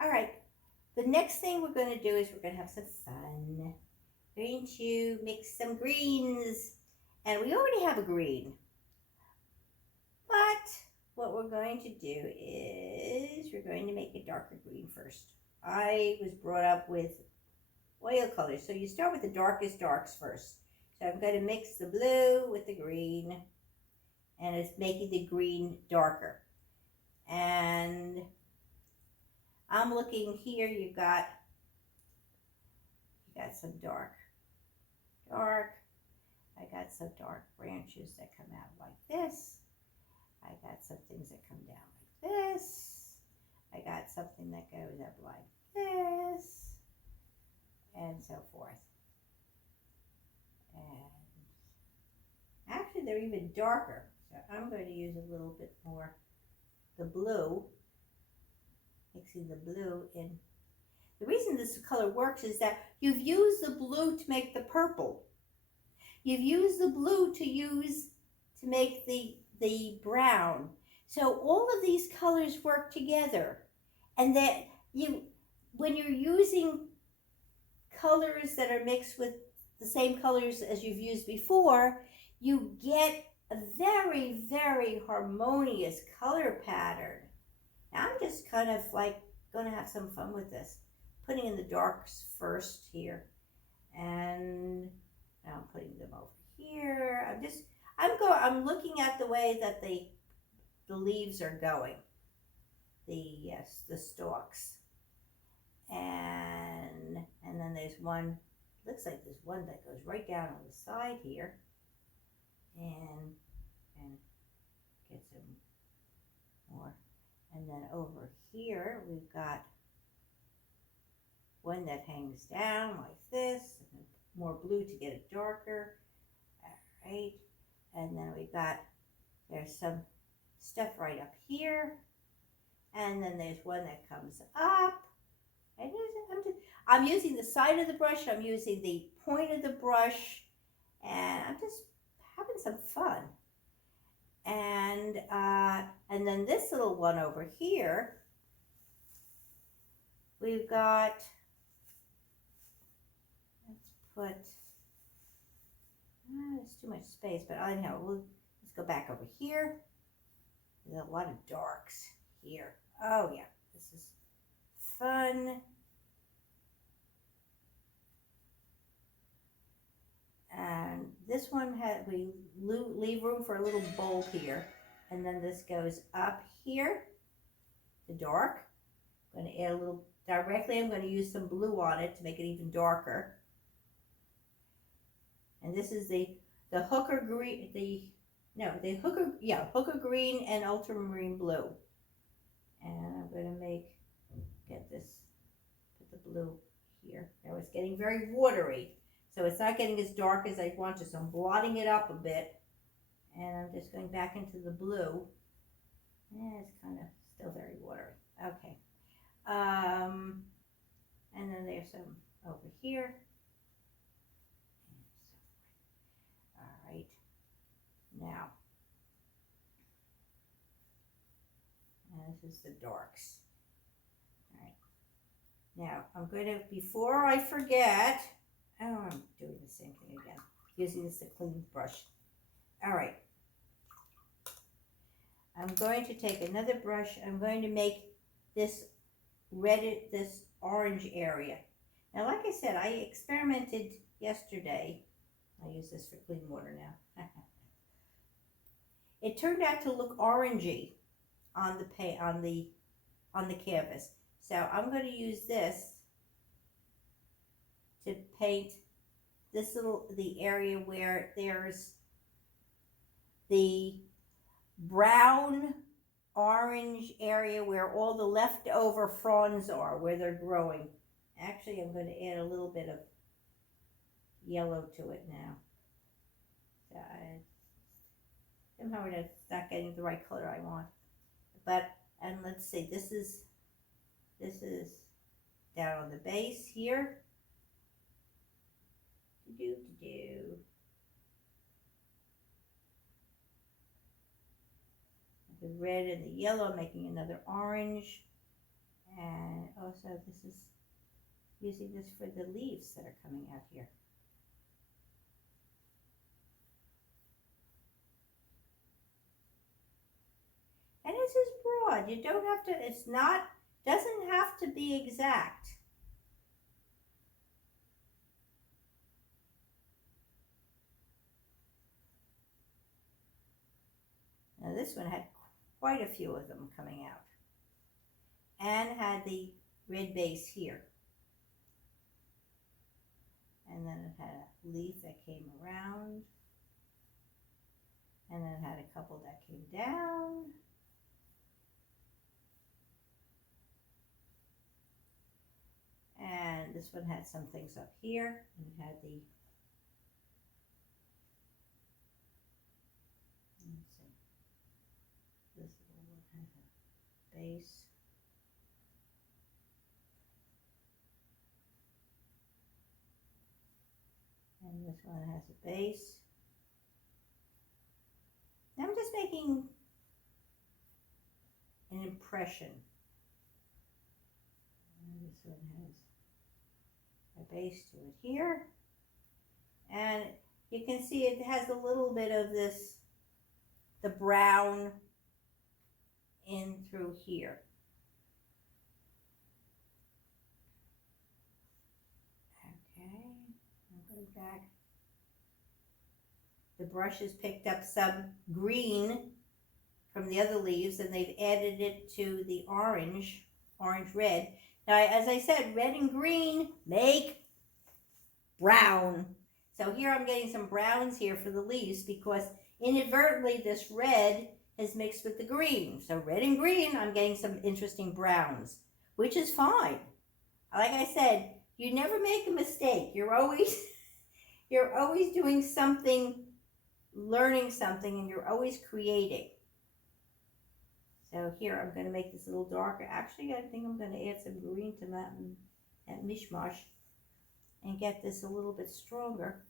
All right. The next thing we're going to do is we're going to have some fun. We're going to mix some greens. And we already have a green. But what we're going to do is we're going to make a darker green first. I was brought up with oil colors. So you start with the darkest darks first. So I'm going to mix the blue with the green. And it's making the green darker. And I'm looking here, you got some dark. I got some dark branches that come out like this. I got some things that come down like this. I got something that goes up like this, and so forth. And actually, they're even darker. So I'm going to use a little bit more the blue, mixing the blue in. The reason this color works is that you've used the blue to make the purple. You've used the blue to make the brown. So all of these colors work together. And that when you're using colors that are mixed with the same colors as you've used before, you get a very, very harmonious color pattern. Now I'm just kind of like going to have some fun with this. Putting in the darks first here. And now I'm putting them over here. I'm looking at the way that the leaves are going. The stalks. And then there's one, looks like there's one that goes right down on the side here. And get some more. And then over here we've got one that hangs down like this, and more blue to get it darker. All right, and then there's some stuff right up here, and then there's one that comes up. And I'm using the side of the brush, I'm using the point of the brush, and I'm just having some fun. And then this little one over here, we've got, let's there's too much space, but anyhow, let's go back over here. There's a lot of darks here. Oh yeah, this is fun. And this one we leave room for a little bulb here. And then this goes up here, the dark. I'm going to add a little, directly I'm going to use some blue on it to make it even darker. And this is the hooker green, hooker green and ultramarine blue. And I'm going to put the blue here. Now it's getting very watery. So it's not getting as dark as I want to, so I'm blotting it up a bit. And I'm just going back into the blue. Yeah, it's kind of still very watery. Okay. And then there's some over here. All right. Now, this is the darks. All right. Now, I'm going to, before I forget, I'm doing the same thing again, using this clean brush. All right. I'm going to take another brush. I'm going to make this this orange area. Now, like I said, I experimented yesterday. I use this for clean water now. It turned out to look orangey on the canvas. So I'm going to use this to paint the area where there's the brown orange area where all the leftover fronds are, where they're growing. Actually, I'm going to add a little bit of yellow to it now. So somehow it's not getting the right color I want. And let's see, this is down on the base here. The red and the yellow, making another orange. And also this is using this for the leaves that are coming out here. And this is broad. You don't have to, it's not, doesn't have to be exact. Now this one had quite a few of them coming out. And had the red base here. And then it had a leaf that came around. And then it had a couple that came down. And this one had some things up here. And it had the, let's see, this little one has a base. And this one has a base. Now I'm just making an impression. And this one has a base to it here. And you can see it has a little bit of this, the brown in through here. Okay, I'm going back. The brush has picked up some green from the other leaves and they've added it to the orange red. Now, as I said, red and green make brown. So here I'm getting some browns here for the leaves because inadvertently this red is mixed with the green. So red and green, I'm getting some interesting browns, which is fine. Like I said, you never make a mistake. You're always doing something, learning something, and you're always creating. So here I'm going to make this a little darker. Actually, I think I'm going to add some green to that mishmash and get this a little bit stronger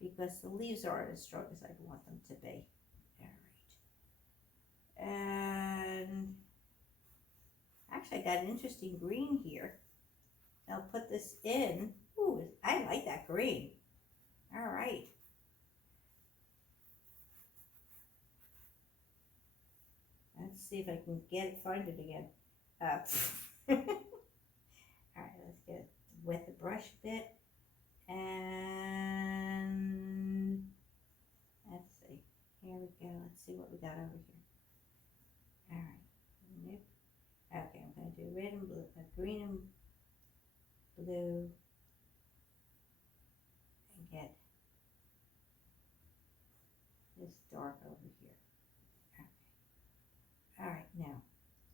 because the leaves aren't as strong as I want them to be. All right. And actually, I got an interesting green here. I'll put this in. Ooh, I like that green. All right. Let's see if I can find it again. All right, let's wet the brush a bit. And let's see. Here we go. Let's see what we got over here. All right. Okay, I'm going to do red and blue, green and blue. And get this dark over here. All right, now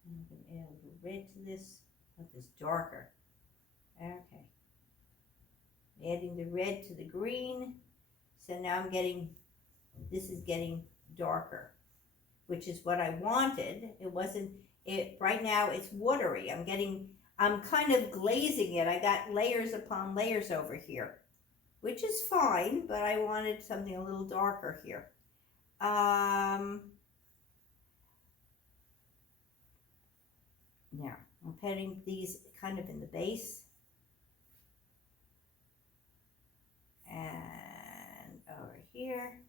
I'm going to add a little red to this, make this darker. Okay, adding the red to the green. So now I'm getting, this is getting darker, which is what I wanted. It wasn't, right now it's watery. I'm kind of glazing it. I got layers upon layers over here, which is fine, but I wanted something a little darker here. Now, I'm putting these kind of in the base. And over here.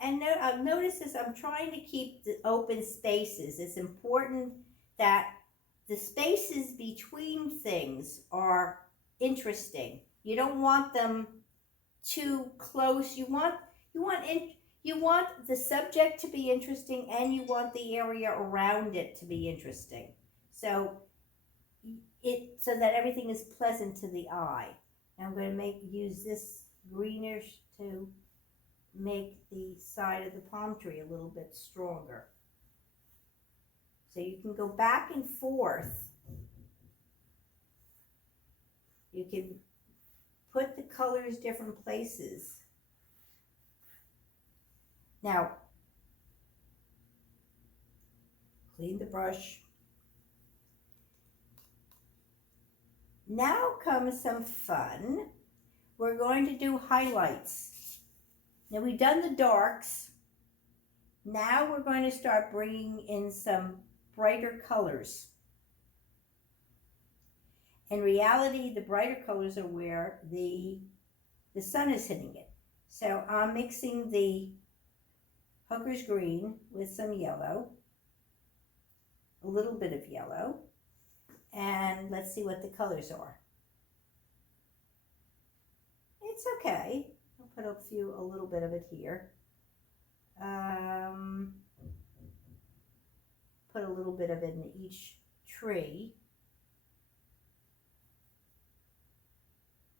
And notice this, I'm trying to keep the open spaces. It's important that the spaces between things are interesting. You don't want them too close. You want the subject to be interesting, and you want the area around it to be interesting. So that everything is pleasant to the eye. Now I'm going to use this greenish to make the side of the palm tree a little bit stronger. So you can go back and forth. You can put the colors different places. Now, clean the brush. Now comes some fun. We're going to do highlights. Now we've done the darks. Now we're going to start bringing in some brighter colors. In reality, the brighter colors are where the sun is hitting it. So I'm mixing the Hooker's green with some yellow, a little bit of yellow, and let's see what the colors are. It's okay. I'll put a little bit of it here. Put a little bit of it in each tree.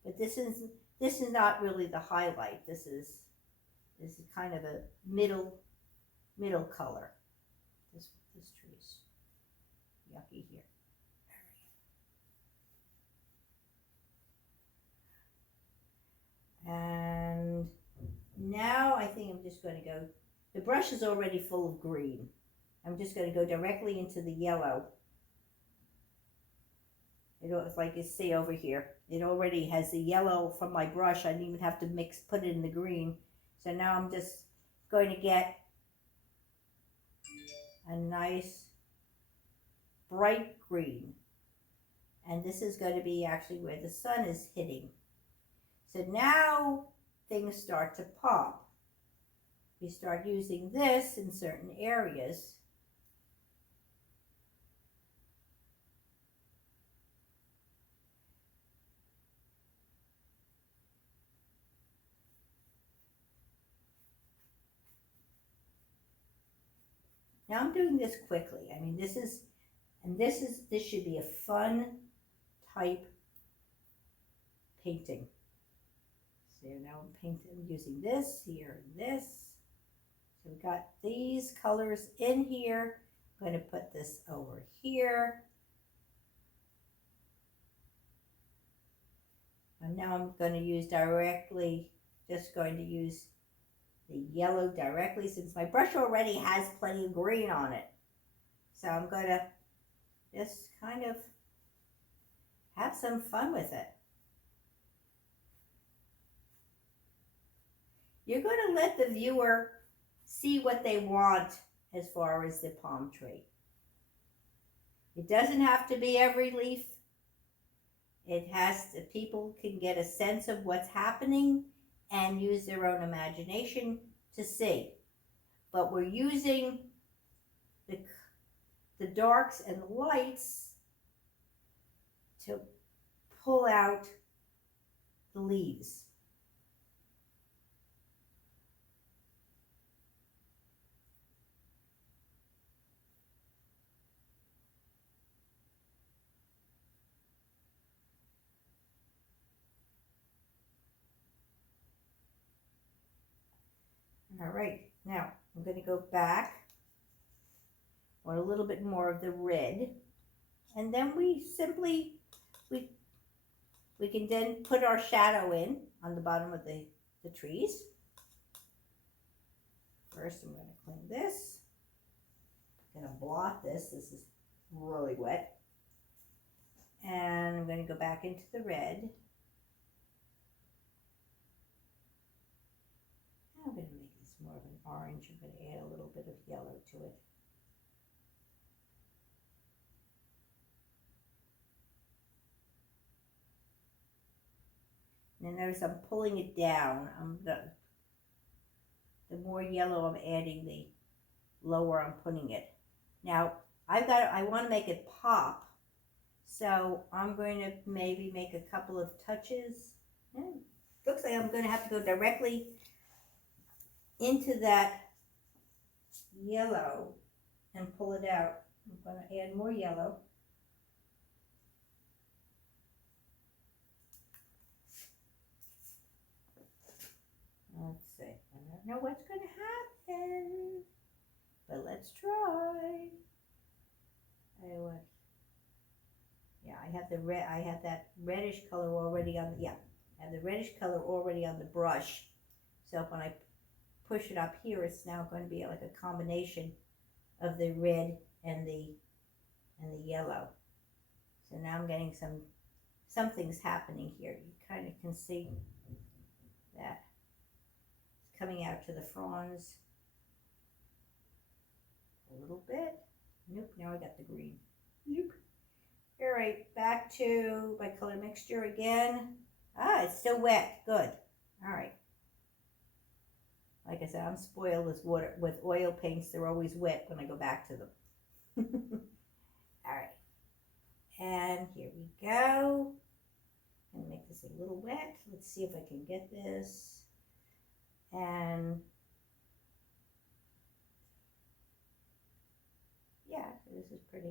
But this is not really the highlight. This is kind of a middle color. This tree's yucky here. And now I think I'm just going to go, the brush is already full of green. I'm just going to go directly into the yellow. It's like you see over here. It already has the yellow from my brush. I didn't even have to put it in the green. So now I'm just going to get a nice bright green. And this is going to be actually where the sun is hitting. So now things start to pop. We start using this in certain areas. Now I'm doing this quickly. I mean, this should be a fun type painting. So now I'm using this here and this. So we've got these colors in here. I'm going to put this over here. And now I'm going to use just going to use the yellow directly since my brush already has plenty of green on it. So I'm going to just kind of have some fun with it. You're going to let the viewer see what they want as far as the palm tree. It doesn't have to be every leaf. People can get a sense of what's happening and use their own imagination to see. But we're using the darks and the lights to pull out the leaves. All right, now I'm going to go back on a little bit more of the red, and then we can then put our shadow in on the bottom of the trees. First, I'm going to clean this. I'm going to blot this. This is really wet. And I'm going to go back into the red. I'm going to make this more of an orange. I'm going to add a little bit of yellow to it. And notice I'm pulling it down. The more yellow I'm adding, the lower I'm putting it. Now, I want to make it pop. So I'm going to maybe make a couple of touches. Looks like I'm going to have to go directly into that yellow and pull it out. I'm going to add more yellow. Let's see. I don't know what's going to happen, but let's try. I have the red. I have that reddish color already on the. I have the reddish color already on the brush. So when I push it up here, it's now going to be like a combination of the red and the yellow. So now I'm getting something's happening here. You kind of can see that it's coming out to the fronds a little bit. Nope, now I got the green. Nope. All right, back to my color mixture again. Ah, it's still wet. Good. All right. Like I said, I'm spoiled with oil paints. They're always wet when I go back to them. All right. And here we go. I'm going to make this a little wet. Let's see if I can get this. And yeah, this is pretty.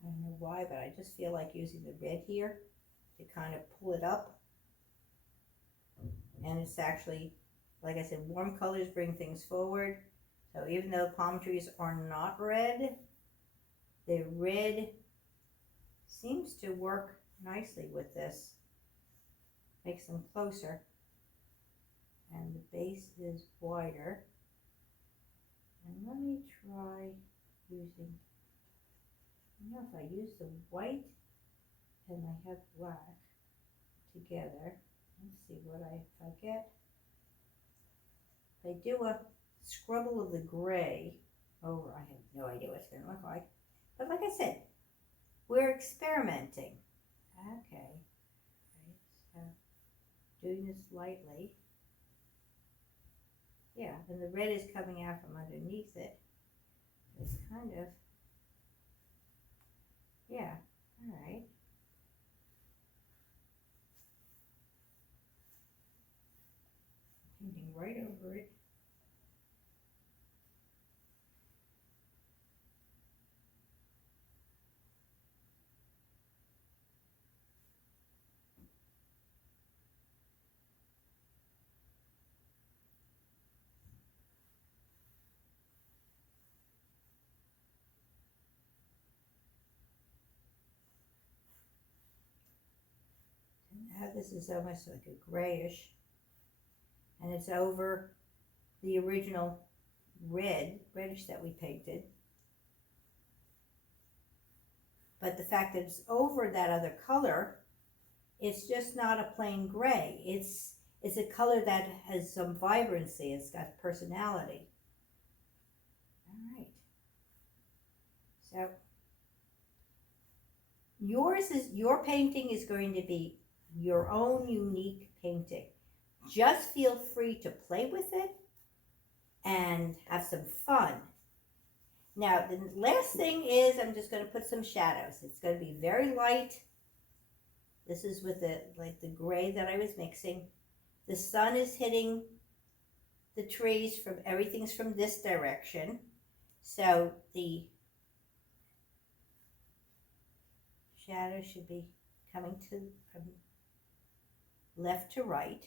I don't know why, but I just feel like using the red here to kind of pull it up. And it's actually, like I said, warm colors bring things forward. So even though palm trees are not red, the red seems to work nicely with this. Makes them closer. And the base is wider. And let me try using, you know, if I use the white and I have black together, let's see what if I get. If I do a scrubble of the gray over, I have no idea what it's going to look like. But like I said, we're experimenting. Okay. So doing this lightly. Yeah, and the red is coming out from underneath it. It's kind of, yeah, all right. Painting right over it. Now this is almost like a grayish, and it's over the original reddish that we painted. But the fact that it's over that other color, it's just not a plain gray. It's a color that has some vibrancy. It's got personality. All right. So your painting is going to be your own unique painting. Just feel free to play with it and have some fun. Now, the last thing is I'm just going to put some shadows. It's going to be very light. This is with the gray that I was mixing. The sun is hitting the trees from, everything's from this direction. So the shadow should be coming from left to right.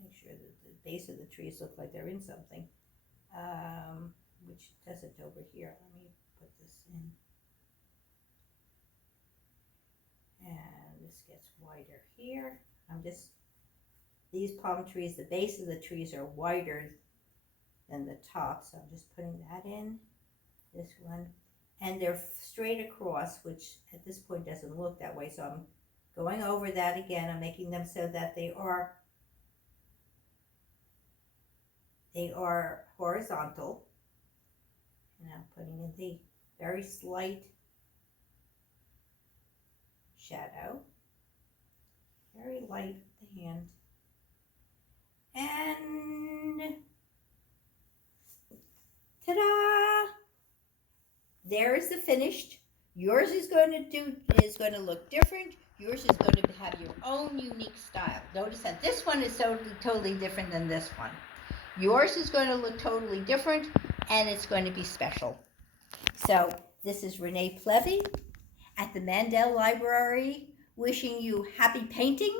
Make sure that the base of the trees look like they're in something. Which doesn't over here. Let me put this in. And this gets wider here. These palm trees, the base of the trees are wider than the top, so I'm just putting that in, this one. And they're straight across, which at this point doesn't look that way, so I'm going over that again. I'm making them so that they are horizontal. And I'm putting in the very slight shadow, very light with the hand. And ta-da! There is the finished. Yours is going to look different. Yours is going to have your own unique style. Notice that this one is totally different than this one. Yours is going to look totally different, and it's going to be special. So this is Renee Plevy at the Mandel Library, wishing you happy painting.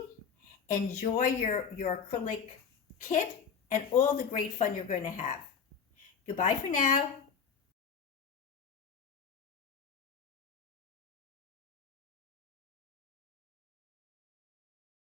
Enjoy your acrylic kit and all the great fun you're going to have. Goodbye for now.